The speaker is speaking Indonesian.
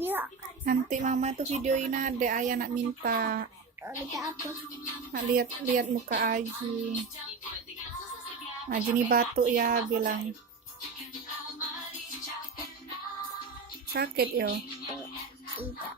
video. Nanti mama tuh videoin adek, ayah nak minta. Minta apa? Nak lihat muka Aji. Aji nih batuk ya bilang. Sakit yo. Tidak.